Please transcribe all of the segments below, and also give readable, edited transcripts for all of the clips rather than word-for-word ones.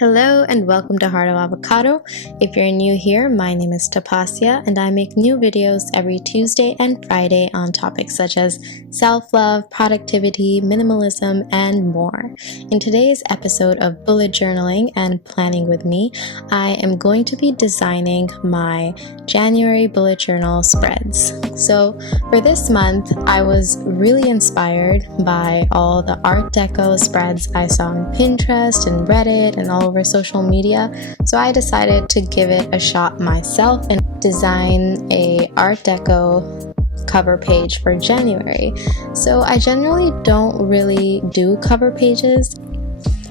Hello and welcome to Heart of Avocado. If you're new here, my name is Tapasya and I make new videos every Tuesday and Friday on topics such as self-love, productivity, minimalism, and more. In today's episode of bullet journaling and planning with me, I am going to be designing my January bullet journal spreads. So for this month, I was really inspired by all the Art Deco spreads I saw on Pinterest and Reddit and all over social media, so I decided to give it a shot myself and design a Art Deco cover page for January. So I generally don't really do cover pages.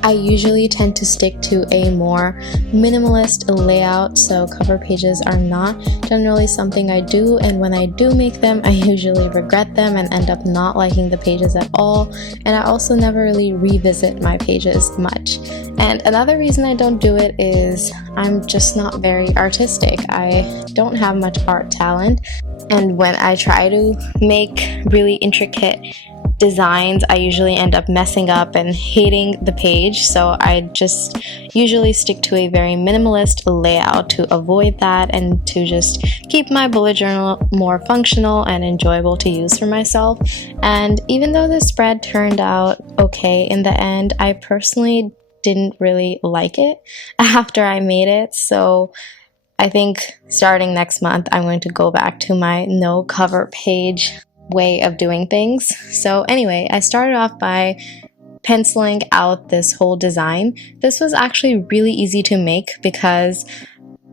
I usually tend to stick to a more minimalist layout, so cover pages are not generally something I do, and when I do make them, I usually regret them and end up not liking the pages at all, and I also never really revisit my pages much. And another reason I don't do it is I'm just not very artistic. I don't have much art talent, and when I try to make really intricate designs, I usually end up messing up and hating the page, so I just usually stick to a very minimalist layout to avoid that and to just keep my bullet journal more functional and enjoyable to use for myself. And even though the spread turned out okay in the end, I personally didn't really like it after I made it, so I think starting next month I'm going to go back to my no cover page way of doing things. So anyway, I started off by penciling out this whole design. This was actually really easy to make because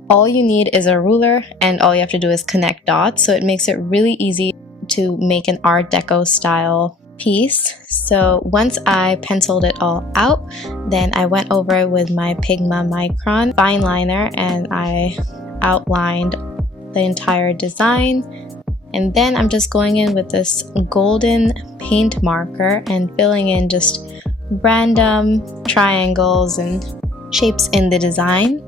all you need is a ruler and all you have to do is connect dots, so it makes it really easy to make an Art Deco style piece. So once I penciled it all out, then I went over it with my Pigma Micron fine liner and I outlined the entire design. And then I'm just going in with this golden paint marker and filling in just random triangles and shapes in the design.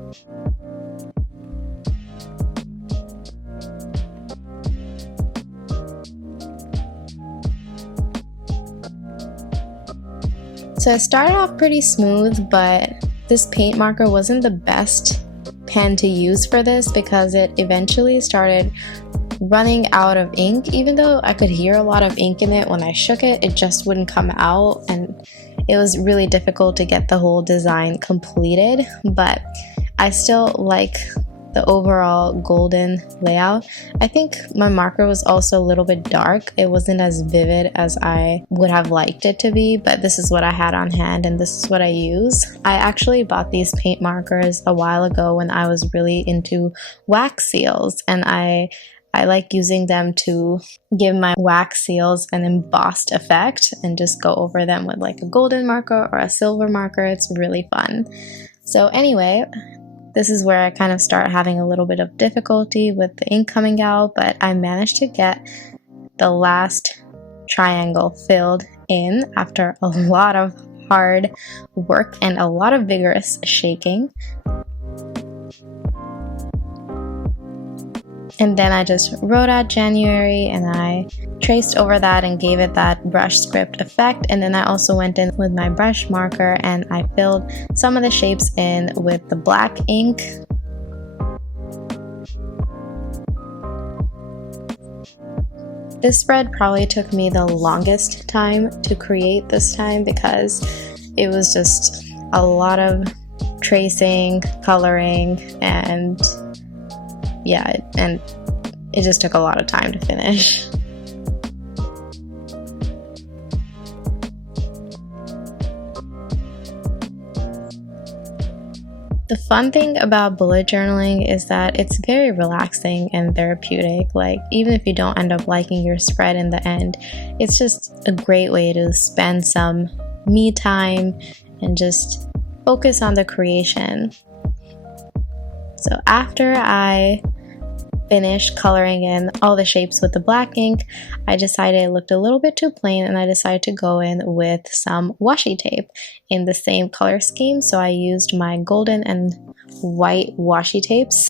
So I started off pretty smooth, but this paint marker wasn't the best pen to use for this because it eventually started running out of ink. Even though I could hear a lot of ink in it when I shook it, it just wouldn't come out, and it was really difficult to get the whole design completed. But I still like the overall golden layout. I think my marker was also a little bit dark. It wasn't as vivid as I would have liked it to be, but this is what I had on hand and this is what I use. I actually bought these paint markers a while ago when I was really into wax seals, and I like using them to give my wax seals an embossed effect and just go over them with like a golden marker or a silver marker. It's really fun. So anyway, this is where I kind of start having a little bit of difficulty with the ink coming out, but I managed to get the last triangle filled in after a lot of hard work and a lot of vigorous shaking. And then I just wrote out January and I traced over that and gave it that brush script effect. And then I also went in with my brush marker and I filled some of the shapes in with the black ink. This spread probably took me the longest time to create this time because it was just a lot of tracing, coloring, and yeah, and it just took a lot of time to finish. The fun thing about bullet journaling is that it's very relaxing and therapeutic. Like, even if you don't end up liking your spread in the end, it's just a great way to spend some me time and just focus on the creation. So after I finished coloring in all the shapes with the black ink, I decided it looked a little bit too plain and I decided to go in with some washi tape in the same color scheme. So I used my golden and white washi tapes.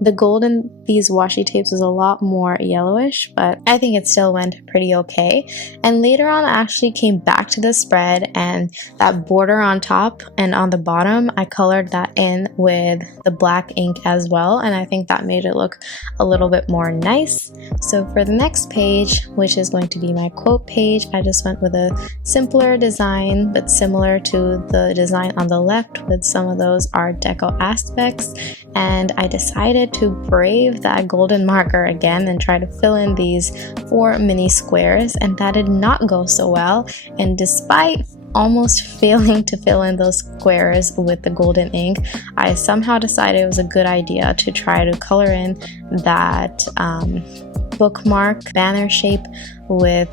The gold in these washi tapes was a lot more yellowish, but I think it still went pretty okay. And later on, I actually came back to the spread, and that border on top and on the bottom, I colored that in with the black ink as well, and I think that made it look a little bit more nice. So for the next page, which is going to be my quote page, I just went with a simpler design, but similar to the design on the left with some of those Art Deco aspects. And I decided to brave that golden marker again and try to fill in these 4 mini squares, and that did not go so well. And despite almost failing to fill in those squares with the golden ink, I somehow decided it was a good idea to try to color in that bookmark banner shape with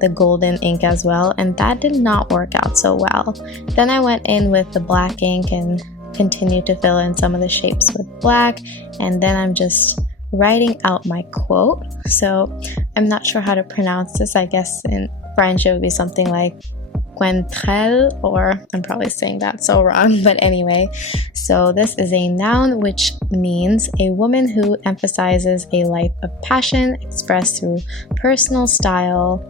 the golden ink as well, and that did not work out so well. Then I went in with the black ink and continued to fill in some of the shapes with black, and then I'm just writing out my quote. So I'm not sure how to pronounce this. I guess in French it would be something like Quentrelle, or I'm probably saying that so wrong, but anyway. So this is a noun, which means a woman who emphasizes a life of passion expressed through personal style,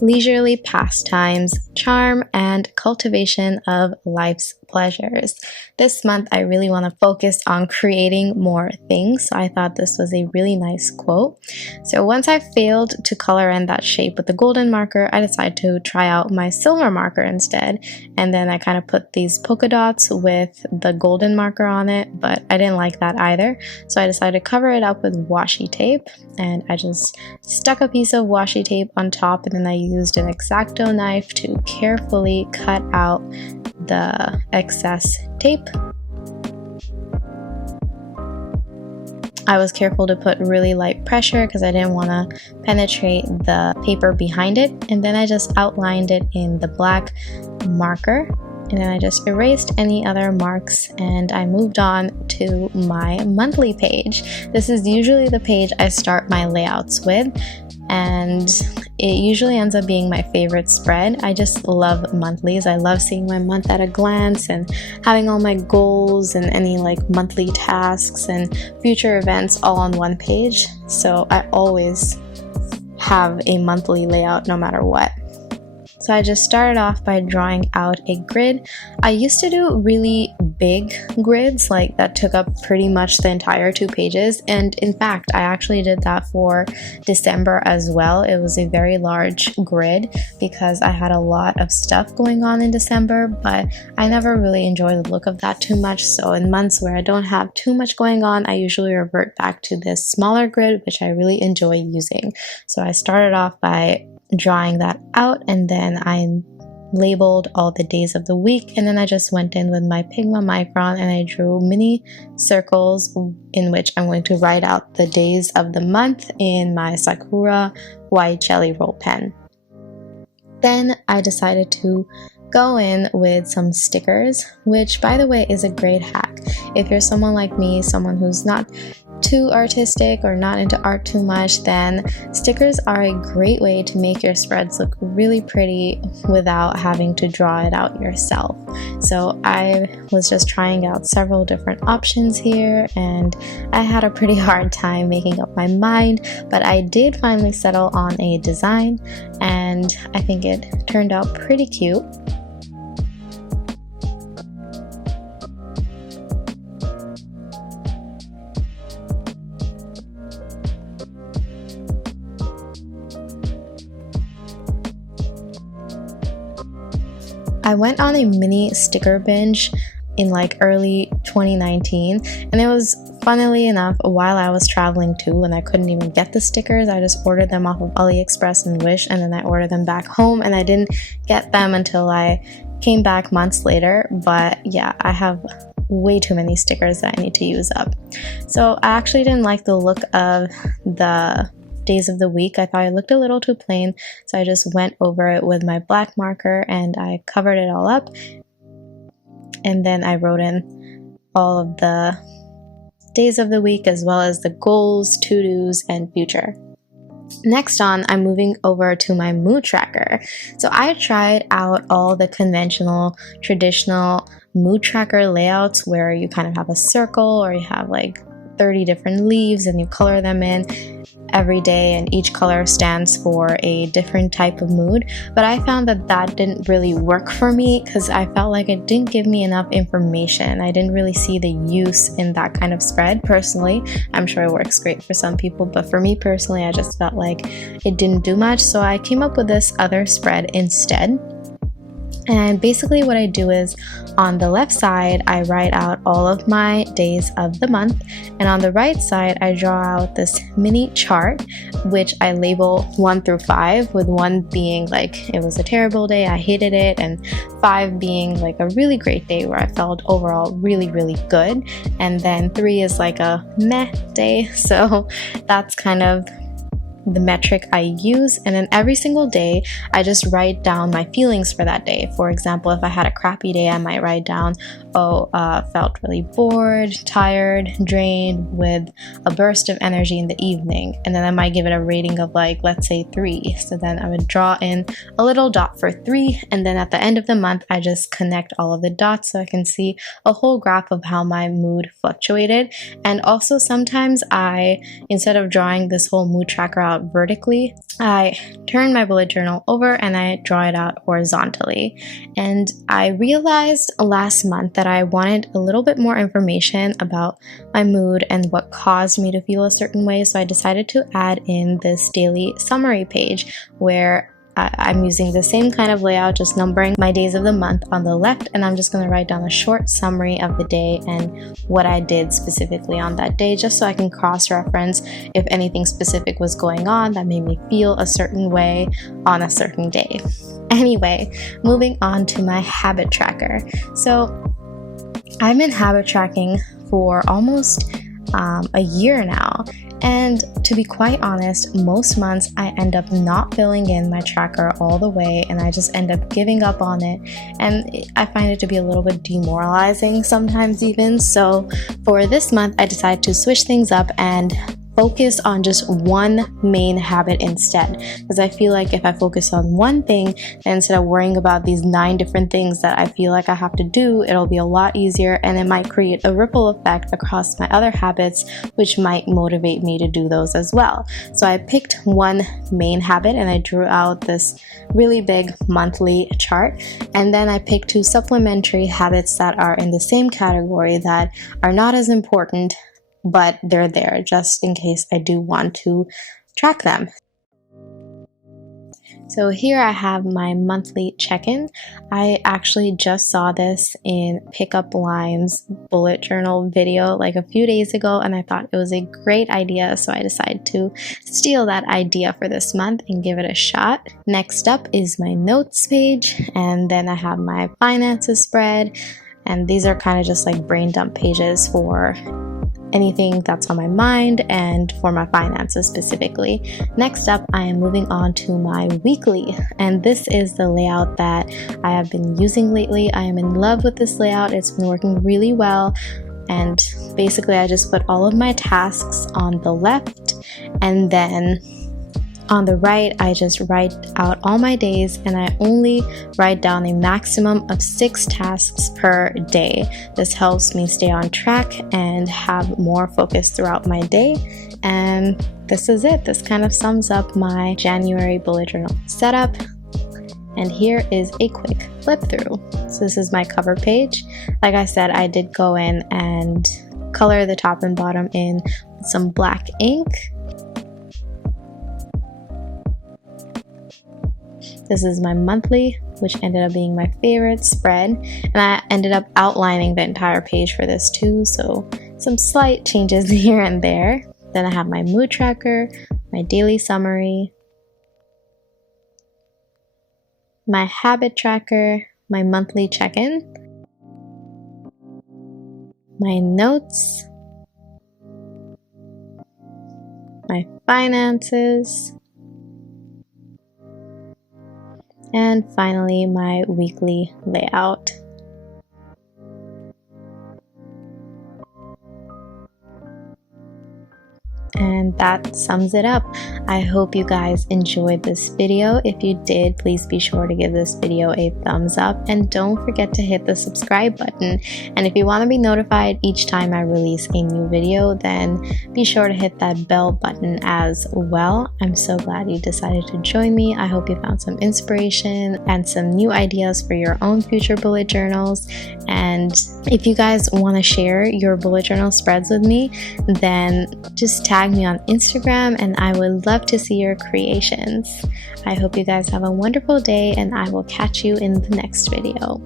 leisurely pastimes, charm, and cultivation of life's pleasures. This month, I really want to focus on creating more things, so I thought this was a really nice quote. So once I failed to color in that shape with the golden marker, I decided to try out my silver marker instead, and then I kind of put these polka dots with the golden marker on it, but I didn't like that either, so I decided to cover it up with washi tape, and I just stuck a piece of washi tape on top, and then I used an X-Acto knife to carefully cut out the excess tape. I was careful to put really light pressure because I didn't want to penetrate the paper behind it, and then I just outlined it in the black marker, and then I just erased any other marks, and I moved on to my monthly page. This is usually the page I start my layouts with, and it usually ends up being my favorite spread. I just love monthlies. I love seeing my month at a glance and having all my goals and any like monthly tasks and future events all on one page. So I always have a monthly layout no matter what. So I just started off by drawing out a grid. I used to do really big grids, like that took up pretty much the entire 2 pages. And in fact, I actually did that for December as well. It was a very large grid because I had a lot of stuff going on in December, but I never really enjoy the look of that too much. So in months where I don't have too much going on, I usually revert back to this smaller grid, which I really enjoy using. So I started off by drawing that out, and then I labeled all the days of the week, and then I just went in with my Pigma Micron and I drew mini circles in which I'm going to write out the days of the month in my Sakura white jelly roll pen. Then I decided to go in with some stickers, which by the way is a great hack. If you're someone like me, someone who's not too artistic or not into art too much, then stickers are a great way to make your spreads look really pretty without having to draw it out yourself. So I was just trying out several different options here, and I had a pretty hard time making up my mind, but I did finally settle on a design, and I think it turned out pretty cute. I went on a mini sticker binge in like early 2019, and it was, funnily enough, while I was traveling too, and I couldn't even get the stickers. I just ordered them off of AliExpress and Wish, and then I ordered them back home, and I didn't get them until I came back months later. But yeah, I have way too many stickers that I need to use up. So I actually didn't like the look of the days of the week. I thought it looked a little too plain, so I just went over it with my black marker and I covered it all up, and then I wrote in all of the days of the week as well as the goals, to-dos, and future. Next on, I'm moving over to my mood tracker. So I tried out all the conventional, traditional mood tracker layouts where you kind of have a circle or you have like 30 different leaves and you color them in every day, and each color stands for a different type of mood. But I found that that didn't really work for me because I felt like it didn't give me enough information. I didn't really see the use in that kind of spread. Personally, I'm sure it works great for some people, but for me personally, I just felt like it didn't do much. So I came up with this other spread instead. And basically what I do is on the left side, I write out all of my days of the month. And on the right side, I draw out this mini chart, which I label 1 through 5, with 1 being like, it was a terrible day, I hated it, and 5 being like a really great day where I felt overall really, really good. And then 3 is like a meh day. So that's kind of the metric I use. And then every single day I just write down my feelings for that day. For example, if I had a crappy day, I might write down, felt really bored, tired, drained, with a burst of energy in the evening. And then I might give it a rating of like, let's say 3. So then I would draw in a little dot for 3, and then at the end of the month I just connect all of the dots so I can see a whole graph of how my mood fluctuated. And also sometimes instead of drawing this whole mood tracker out vertically, I turn my bullet journal over and I draw it out horizontally. And I realized last month that I wanted a little bit more information about my mood and what caused me to feel a certain way, so I decided to add in this daily summary page where I'm using the same kind of layout, just numbering my days of the month on the left, and I'm just going to write down a short summary of the day and what I did specifically on that day, just so I can cross-reference if anything specific was going on that made me feel a certain way on a certain day. Anyway, moving on to my habit tracker. So I've been habit tracking for almost a year now. And to be quite honest, most months I end up not filling in my tracker all the way, and I just end up giving up on it. And I find it to be a little bit demoralizing sometimes even. So for this month, I decided to switch things up and focus on just one main habit instead, because I feel like if I focus on one thing, then instead of worrying about these 9 different things that I feel like I have to do, it'll be a lot easier, and it might create a ripple effect across my other habits, which might motivate me to do those as well. So I picked one main habit and I drew out this really big monthly chart, and then I picked 2 supplementary habits that are in the same category that are not as important, but they're there just in case I do want to track them. So here I have my monthly check-in. I actually just saw this in Pickup Lime's bullet journal video like a few days ago, and I thought it was a great idea, so I decided to steal that idea for this month and give it a shot. Next up is my notes page, and then I have my finances spread, and these are kind of just like brain dump pages for anything that's on my mind and for my finances specifically. Next up, I am moving on to my weekly, and this is the layout that I have been using lately. I am in love with this layout. It's been working really well, and basically I just put all of my tasks on the left, and then on the right, I just write out all my days, and I only write down a maximum of 6 tasks per day. This helps me stay on track and have more focus throughout my day. And this is it. This kind of sums up my January bullet journal setup. And here is a quick flip through. So this is my cover page. Like I said, I did go in and color the top and bottom in with some black ink. This is my monthly, which ended up being my favorite spread, and I ended up outlining the entire page for this too, so some slight changes here and there. Then I have my mood tracker, my daily summary, my habit tracker, my monthly check-in, my notes, my finances, and finally my weekly layout. And and that sums it up. I hope you guys enjoyed this video. If you did, please be sure to give this video a thumbs up and don't forget to hit the subscribe button. And if you want to be notified each time I release a new video, then be sure to hit that bell button as well. I'm so glad you decided to join me. I hope you found some inspiration and some new ideas for your own future bullet journals. And if you guys want to share your bullet journal spreads with me, then just tag me on Instagram and I would love to see your creations. I hope you guys have a wonderful day and I will catch you in the next video.